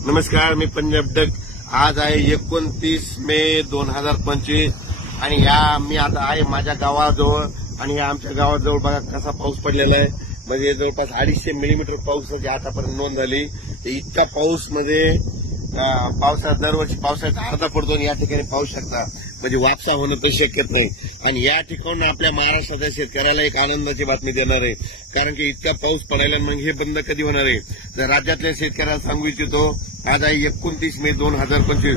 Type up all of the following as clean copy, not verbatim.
नमस्कार, मी पंजाब डक। आज आहे 29 मे 2025 आणि मी आता आहे माझ्या गावाजवळ आणि आमच्या गावाजवळ बघा कसा पाऊस पडलेला आहे। म्हणजे जवळपास 250 मिलीमीटर पावसाची आतापर्यंत नोंद झाली। इतका पाऊस म्हणजे पावसात दरवर्षी पावसाचा अर्धा पडतो आणि या ठिकाणी पाहू शकता म्हणजे वापसा होणं तर शक्यच नाही। आणि या ठिकाणी आपल्या महाराष्ट्राच्या शेतकऱ्याला एक आनंदाची बातमी देणार आहे, कारण की इतका पाऊस पडायला मग हे बंद कधी होणार आहे। तर राज्यातल्या शेतकऱ्याला सांगू इच्छितो, आज आहे 29 मे 2025,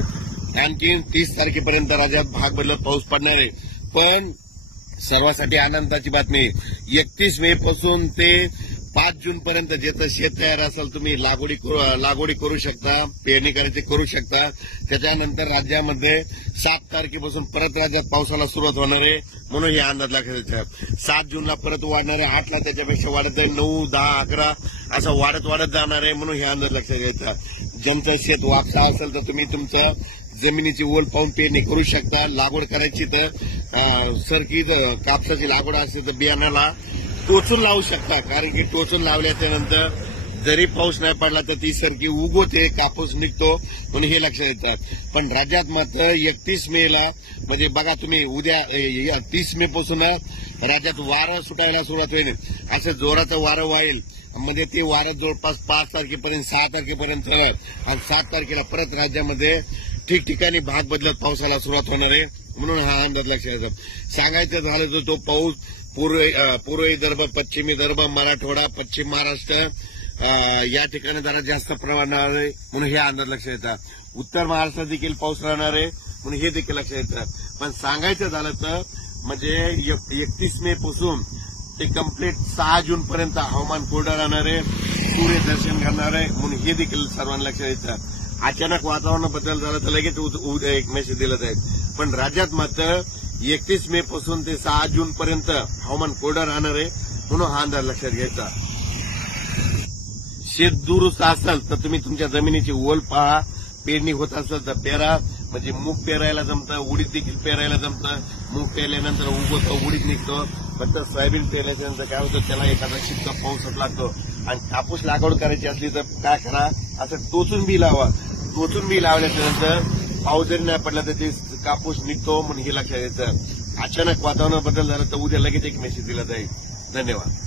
आणखी 30 तारखेपर्यंत राज्यात भाग बदलत पाऊस पडणार आहे। पण सर्वांसाठी आनंदाची बातमी, 31 मे पासून ते 5 जून पर्यंत जेथं शेत तयार असेल तुम्ही लागवडी करू शकता, पेरणी करायची करू शकता। त्याच्यानंतर राज्यामध्ये 7 तारखेपासून परत राज्यात पावसाला सुरुवात होणार आहे, म्हणून हे अंदाज लक्षात घ्या। 7 जूनला परत वाढणार आहे, 8ला त्याच्यापेक्षा वाढत आहे, 9, 10, 11 असं वाढत जाणार आहे, म्हणून हे अंदाज लक्षात घ्यायचा। ज्यांचं शेत वापसा असेल तर तुम्ही तुमचं जमिनीची ओल पाहून पेरणी करू शकता। लागवड करायची तर सरकी कापसाची लागवड असेल तर बियाण्याला टोचून लावू शकता, कारण की टोचून लावल्याच्या नंतर जरी पाऊस नाही पडला तर ती सरकी उगवते, कापूस निघतो, म्हणून हे लक्षात येतात। पण राज्यात मात्र 31 मेला म्हणजे बघा तुम्ही उद्या 30 मे पासून राज्यात वारं सुटायला सुरुवात होईल। असं जोराचं वारं वाईल, म्हणजे ते वारं जवळपास 5 तारखेपर्यंत 6 तारखेपर्यंत आणि 7 तारखेला परत राज्यामध्ये ठिकठिकाणी भाग बदलत पावसाला सुरुवात होणार आहे, म्हणून हा अंदाज लक्षात येतो। सांगायचं झालं तर तो पाऊस पूर्व विदर्भ, पश्चिमी विदर्भ, मराठवाडा, पश्चिम महाराष्ट्र या ठिकाणी जरा जास्त प्रमाणावर आहे, म्हणून हे अंदाज लक्षात येतात। उत्तर महाराष्ट्रात देखील पाऊस राहणार आहे, म्हणून हे देखील लक्षात येतं। पण सांगायचं झालं तर म्हणजे 31 मे पासून ते कंप्लीट 6 जून पर्यंत हवामान कोरडं राहणार आहे, सूर्यदर्शन करणार आहे, म्हणून हे देखील सर्वांना लक्षात येतं। अचानक वातावरण बदल झाला तर लगेच उद्या एक मेसेज दिला जाईल, पण राज्यात मात्र 31 मे पासून ते 6 जून पर्यंत हवामान कोरडं राहणार आहे, म्हणून हा अंदाज लक्षात घ्यायचा। शेत दुरुस्त असेल तर तुम्ही तुमच्या जमिनीची ओल पहा, पेरणी होत असेल तर पेरा, म्हणजे मूग पेरायला जमतं, उडीद देखील पेरायला जमतं। मूग पेरल्यानंतर उगवतं, उडीद निघतो। फक्त सोयाबीन पेरल्याच्या नंतर काय होतं, त्याला एखादा शिक्का पाऊसच लागतो। आणि कापूस लागवड करायची असली तर काय करा, असं टोचून बी लावा। टोचून बी लावल्याच्या नंतर पाऊस जरी नाही पडला तर ते कापूस निघतो, म्हणून हे लक्षात येतं। अचानक वातावरण बदल झालं तर उद्या लगेच एक मेसेज दिला जाईल। धन्यवाद।